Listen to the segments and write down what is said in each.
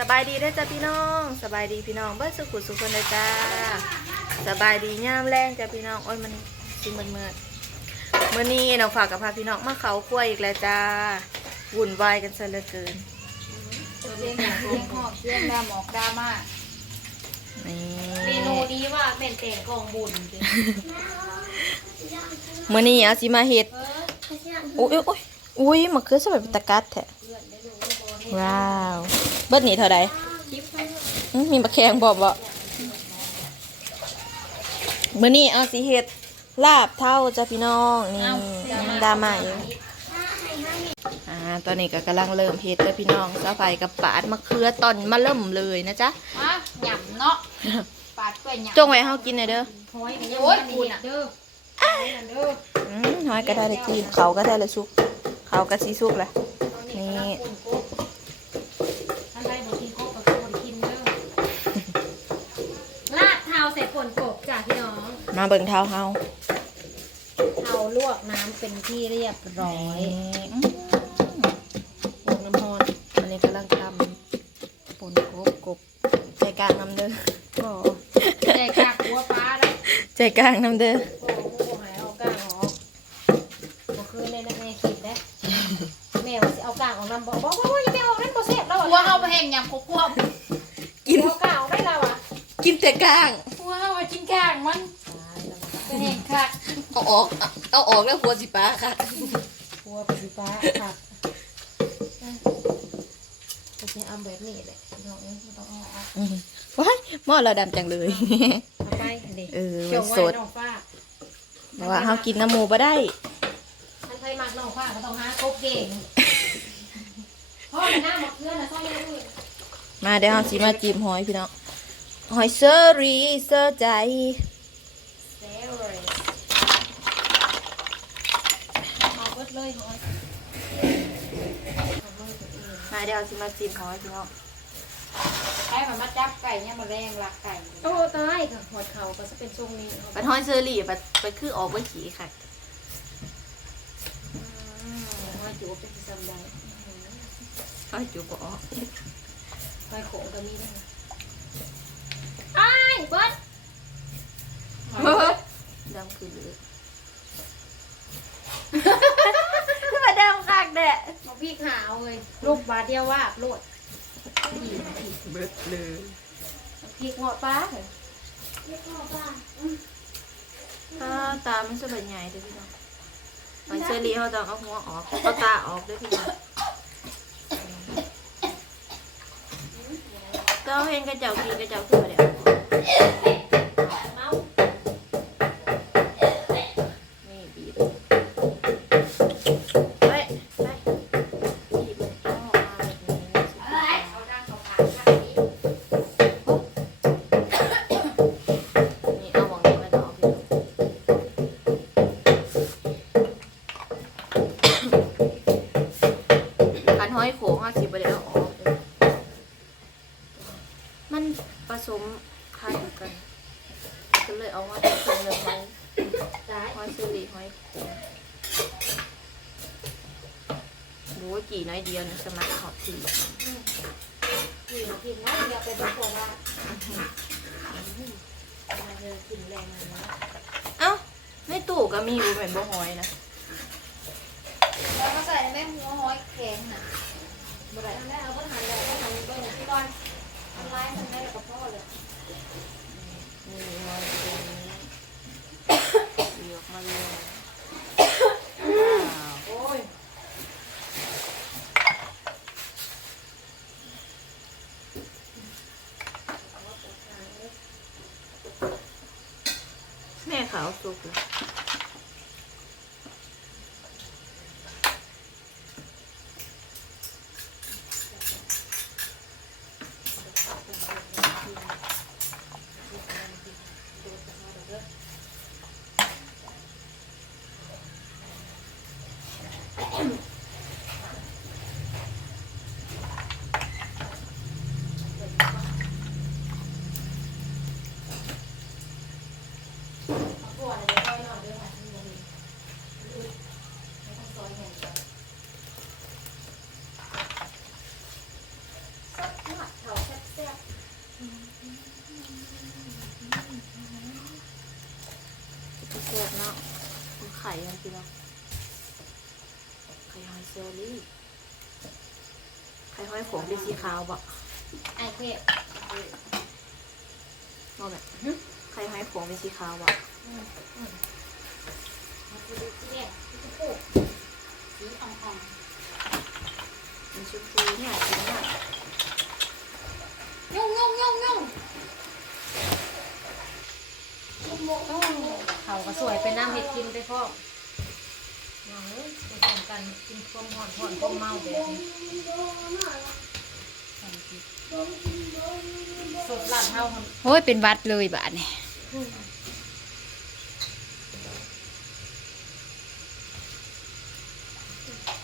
สบายดีเด้อจ้าพี่น้อง สบายดีพี่น้องเบิดสุขุสุขคนเลยจ้า สบายดีย่ามแรงจ้าพี่น้องโอ้ยมันสิมันเมื่อเมื่อนี้น้องฝากกับพาพี่น้องมาเขากล้วยอีกแล้วจ้าวุ่นวายกันซะเหลือเกินเลี้ยงหมูเลี้ยงหอกเลี้ยงดาหมอกดราม่านี่เมนูนี้ว่าเป็นเต่งกองบุญจริงเมื่อนี้เอาสิมาเฮ็ดอุ้ยอุ้ยอุ้ยมันคือสมัยเป็นตะกัดแท้ว้าว เบิดนี่เท่าใดอื้อมีมะแขงบอกบ่เมื่อนี้เอาสิเฮ็ดลาบเท่าจ้าพี่น้องนี่ดราม่าอยู่อ่าตอนนี้ก็กำลังเริ่มเฮ็ดแล้วพี่น้องสาไฟกับปาดมะเขือตอนมาเริ่มเลยนะจ๊ะมาหย่ำเนาะปาดกล้วยหย่ำจงไว้ให้เฮากินหน่อยเด้อหอยกันยังโอ้ยไม่คุณได้อะเด้ออืมน้อยก็ได้เลยจีนเขาก็ได้เลยสุกเขาก็สีสุกแหละนี่ท่านใดบอกกินโคกกับคนกินเด้อลาดเท้าใส่ฝนกบจ้ะพี่น้องมาเบิ่งเท้าเฮาเท้าลวกน้ำเป็นที่เรียบร้อยอืมลวกน้ำฮอนอันนี้กำลังทำปนกบกบใจกลางน้ำเด้อก็ใจกากหัวปลาแล้วใจกลางน้ำเด้อโอ้โหหายเอากลางออกบ่คือในนักแม่คิดได้แม่ว่าสิเอากลางออกน้ำบอกบอกว่าว่าอย่าไปออกนั่นบ่เสพแล้วหัวเอาไปแห้งหย่ำควบกินเอากลางออกได้แล้วอะกินแต่กลางหัวเอาไป กินกลางมันเป็นแห้งคักเอาออก เอาออกแล้วหัวสิป้าค่ะหัวเป็นสีฟ้าค่ะจะสิเอาแบบนี้แหละพี่น้องเอ้ยไม่ต้องเอาออกอืมว้ายหม้อเราดำจังเลยเอาไปเด็กเออเกี่ยวสไว้ดน้องฟ้าเพราะว่าเฮากินน้ำหมูบ่ได้ท่านไทยมากน้องฟ้าก็ต้องหาครบเก่งพ่อหน้าหมดเพื่อนนะซ่อมไม่ได้มาเดี๋ยวเราสิมาจิ้มหอยพี่น้อง หอยเซอรีเซอร์ใจเซลล์เอาเบิดเลยหอยมาเดี๋ยวสิมาจิ้มหอยพี่น้องใช้มันมาจับไก่เนี่ยมาแรงหลักไก่โอ้ตายค่ะหดเขาก็จะเป็นทรงนี้ปัดหอยเซอรี่ปัดไปคือออกไปขี่ค่ะหอยจูบจะจำได้หอยจุบบ่ออกหอยโขงก็มีได้ ไอ้เบิดดำคือเลยคือมาดำคักแดะบอกพี่ขาวเลยลูกบาทเดียวว่าโลดเบิดเลยพริกเงาะป้าเหรอตาตามันสบายใหญ่เด้อพี่น้องหอยเซอรี่เขาต้องเอาหัวออกเอาตาออกเด้วยพี่น้องก็เห็นกระเจ้ากินกระเจ้าคือบ่ได้เอา ตายห้อยสุริหอยโขงโอ้ยกี่น้อยเดียวนะสมัครขอบทีกินกินนะเดี๋ยวไปบอกว่ามาเจอกินแรงเลยนะเอ้าในตู้ก็มีอยู่เหมือนบ่หอยนะแล้วก็ใส่ในแม่หัวหอยแข็งน่ะ บ่ได้ทำได้เอาก็ทานได้ก็ทานเบิ้งที่ก่อนทำร้ายทำได้แล้วก็พ่อเลย นี่ห้อยตรงนี้เลือกมาเลยว้าว โอ้ย แม่ขา ไข่หอยขมเป็นสีขาวบ่ไอ้เทพบ่แม่ไข่หอยขมเป็นสีขาวบ่มาดูที่เนี่ยที่ปลูกสีอ่อนเป็นชมพูเนี่ยกินเนี่ยยุ่งยุ่งยุ่งยุ่งเขาก็สวยไปน้ำเห็ดกินไปพ่อ หนังไปแข่งกันกินความหอนหอนความเมาแบบนี้สดหลานเท่ามันโอ้ยเป็นวัดเลยบาดนี่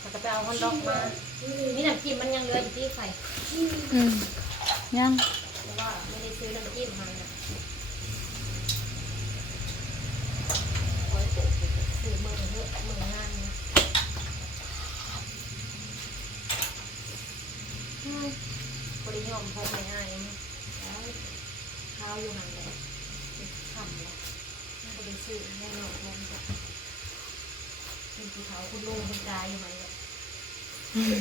เราจะไปเอาฮอนดอกมานี่น้ำจิ้มมันยังเหลืออยู่ที่ใส่อืมยังเพราะว่าไม่ได้ซื้อน้ำจิ้มมาเนี่ย ซื้อมือเถอะมืองานเนี่ยอืมบริยอมพอไม่อายแล้วเท้าอยู่หันเลยทำเลยไม่ได้ซื้อแน่นอนพร้อมจะเป็นภูเขาคุณลุงคุณตายอยู่หันเลย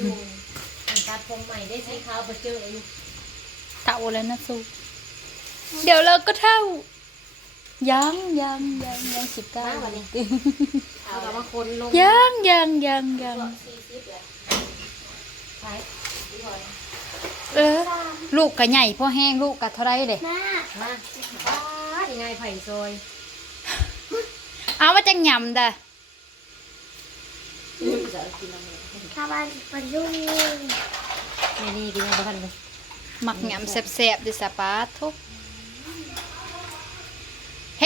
ลุงมันตัดผมใหม่ได้ใช้เท้าไปเจออยู่เท่าแล้วนะสู้เดี๋ยวเราก็เท่า ยังยังยังยังสิบเก้ามาวันนี้ เอากับว่าคนลงยังยังยังยังสี่สิบเลยไปดีกว่าเออ ลูกกะใหญ่พ่อแห้งลูกกะเท่าไรเลยมาป้ายังไงไผ่ซอยเอามาจังยำด่ะข้าวบ้านปันยุ่งนี่นี่กินยังไงพันเลยหมักยำแซ่บๆดิสะปาทุกเ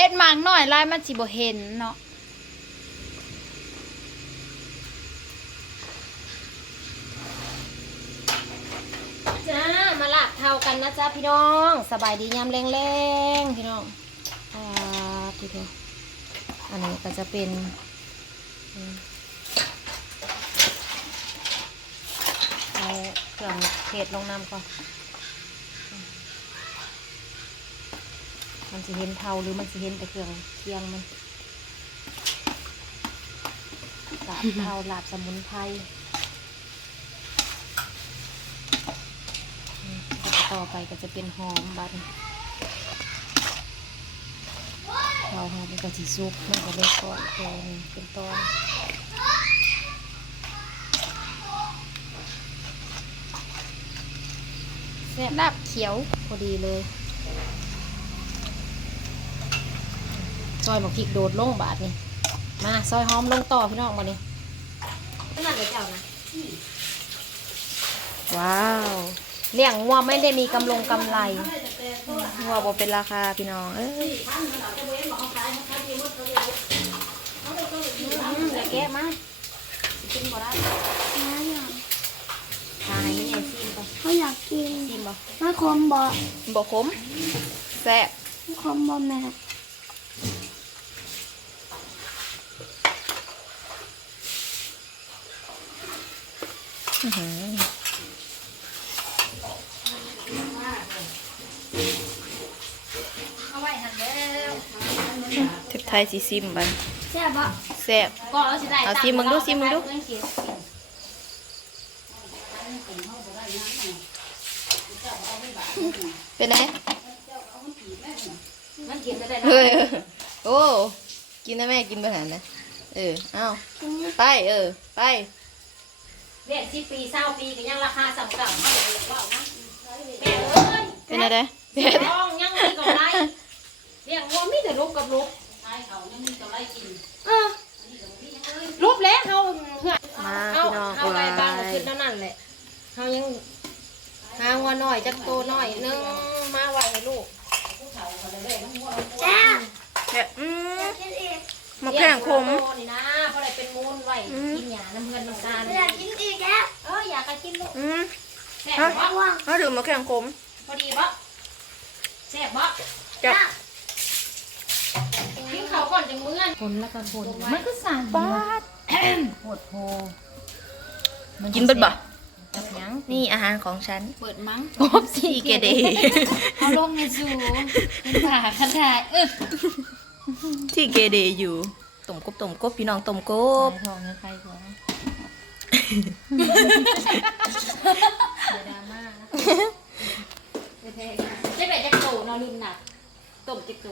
ฮ็ดหมากน้อยลายมันสิบ่เห็นเนาะจ้ามาลาบเท่ากันนะจ๊ะพี่น้อง สบายดียามแรงๆพี่น้องอ่าทีเดียวอันนี้ก็จะเป็นเอาเครื่องเทศลงน้ำก่อน มันจะเห็นเทาหรือมันจะเห็นแต่เครื่องเคียงมันลาบเทาลาบสมุนไพรอืมต่อไปก็จะเป็นหอมบัดนเทาหอมมันก็สีซุปมันก็เล็กก่อนเออนี่เป็นตอนแซ่บลาบเขียวพอดีเลย ซอยหมกพริกโดดลงบาทนี่มาซอยหอมลงต่อพี่น้องมานี่นั่นเลยเจ้านะว้าวเลี้ยงวัวไม่ได้มีกำลงกำไรว่าบ่เป็นราคาพี่น้องเอ้ยแล้วแกะมาสิกินบ่ได้ทายไม่ใหญ่ซีมไปเขาอยากกินซีมบ่ไม่คมบ่บ่ขมแซ่บไม่คมบ่แม่ อื้อหือ เอาไว้หันแล้วทึกไทยสิซิมบันแซ่บบ่แซ่บก็เอาสิได้เอาซิมมึงดูซิมมึงดูเป็นไงมันกินได้เฮ้ยโอ้ กินนะแม่กินไปหานะ เออ เอาไป เออ ไป เรียกสิปีเศร้าปีก็ยังราคาสำคัญมาเลยว่านะแม่เอ้ยเป็นอะไรเด็ดน้องยังมีกำไรเรียกว่ามีแต่ลูกกับลูกเออรูปแล้วเขาเพื่อมาเอาพี่น้องเอาไปวาบางก็ยคือเท่านั้นแหละเขายังหาวัวหน่อยจักโตหน่อยนึงมาไว้ให้ลูกแซ่บเนี่ยอืมกินอีกมะแข้งขมเรียกวัวโตนี่นะ ว้อืมกินหยาน้ำเงินน้ำตาลอยากกินอีกแล้วเอออยากกินลูกอืมแซ่บบ่ว่างเอาดื่มมะแข้งขมพอดีบ่แซ่บบ่จับกินข้าวก่อนจังมื้อคนละกันคนมันก็สั่นป้าดโหดโพกินเบิดบ่จับหยังนี่อาหารของฉัน เปิดมั้งโอ้สีเกเดเอาลงในสูเป็นผ่าคันถ่ายเออที่เกเดอยู่ ต้มกบต้มกบพี่น้องต้มกโอ้บทองเงินใครก่อนดราม่านะเดี๋ยวแพ้กันได้แบบจะโตนอรุ่นหนักต้มจิกโต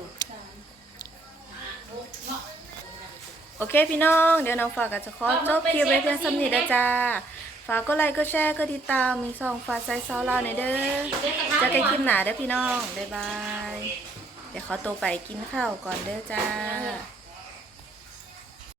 โอเคพี่น้อง เดี๋ยวน้องฝากกับจะขอจบคลิปไว้เพียงสำนีนะจ้าฝากก็ไลค์ก็แชร์ก็ติดตามมีซองฟ้าไซส์ซอลาในเด้อเจะกันคลิปหนาเด้อพี่น้องบ๊ายบายเดี๋ยวขอตัวไปกินข้าวก่อนเด้อจ้า